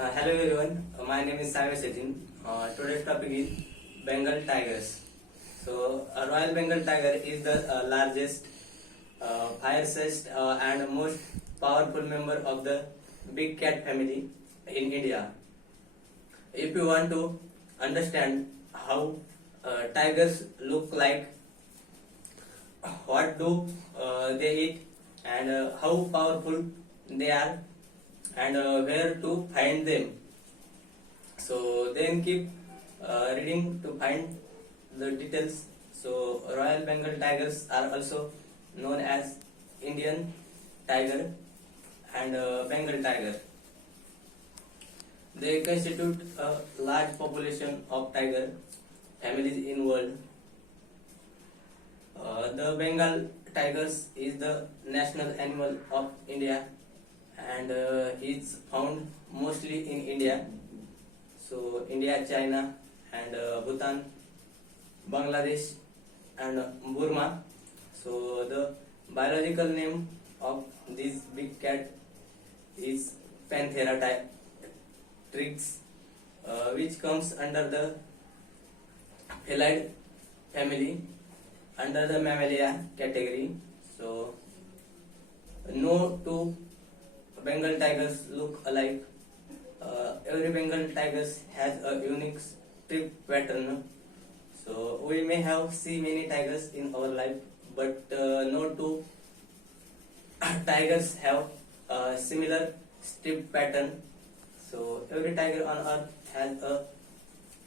Hello everyone, my name is Samir Sachin. Today's topic is Bengal tigers. So, Royal Bengal tiger is the largest, fiercest, and most powerful member of the big cat family in India. If you want to understand how tigers look like, what do they eat, and how powerful they are, and where to find them. So then keep reading to find the details. So Royal Bengal tigers are also known as Indian tiger and Bengal tiger. They constitute a large population of tiger families in world. The Bengal tigers is the national animal of India and is found mostly in India. So India, China, and Bhutan, Bangladesh, and Burma. So the biological name of this big cat is Panthera trix, which comes under the felid family under the Mammalia category. So no two Bengal tigers look alike. Every Bengal tiger has a unique strip pattern. So we may have seen many tigers in our life, but no two tigers have a similar strip pattern. So every tiger on earth has a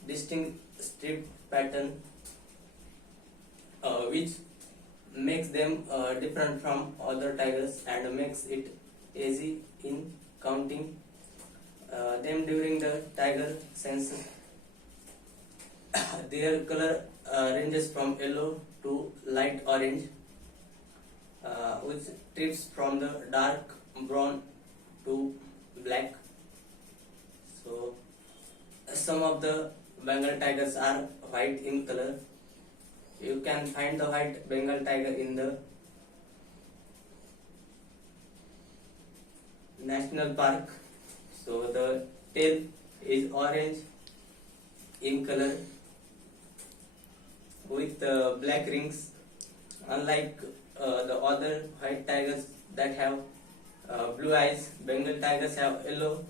distinct strip pattern, which makes them different from other tigers and makes it easy in counting them during the tiger census. Their color ranges from yellow to light orange, with tips from the dark brown to black. So some of the Bengal tigers are white in color. You can find the white Bengal tiger in the national park. So the tail is orange in color with black rings. Unlike the other white tigers that have blue eyes, Bengal tigers have yellow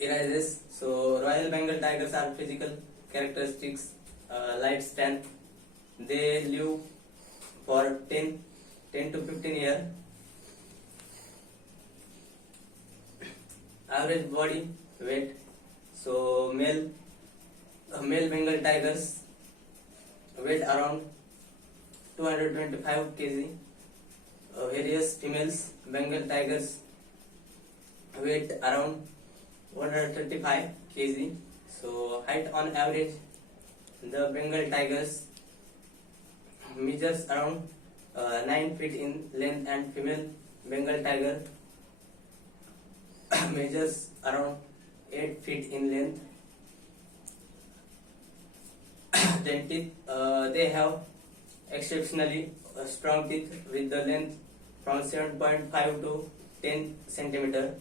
irises. So Royal Bengal tigers are physical characteristics: lifespan. They live for 10 to 15 years. Average body weight. So male Bengal tigers weight around 225 kg. Various females Bengal tigers weight around 135 kg. So height on average, the Bengal tigers measures around 9 feet in length, and female Bengal tiger measures around 8 feet in length. Then teeth, they have exceptionally strong teeth with the length from 7.5 to 10 centimeter.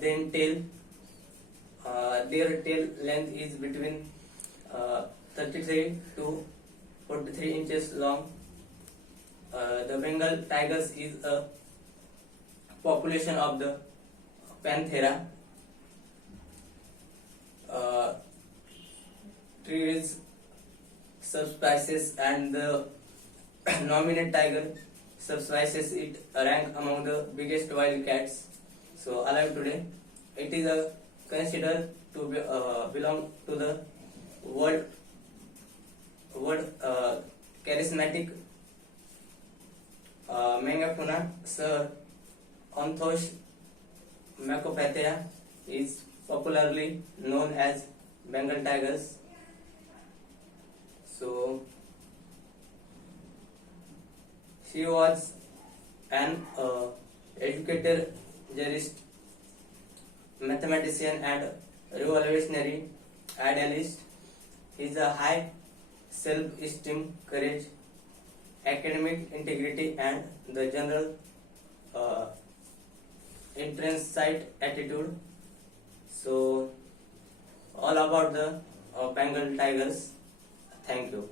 Then tail, their tail length is between 33 to 43 inches long. The Bengal tigers is a population of the Panthera trees subspecies, and the nominate tiger subspecies it rank among the biggest wild cats so alive today. It is considered to belong to the world charismatic Megafauna. Sir Anthos Macropathia is popularly known as Bengal tigers. So she was an educator, jurist, mathematician, and revolutionary idealist. His high self-esteem, courage, academic integrity, and the general intrinsic attitude. So all about the Bengal tigers. Thank you.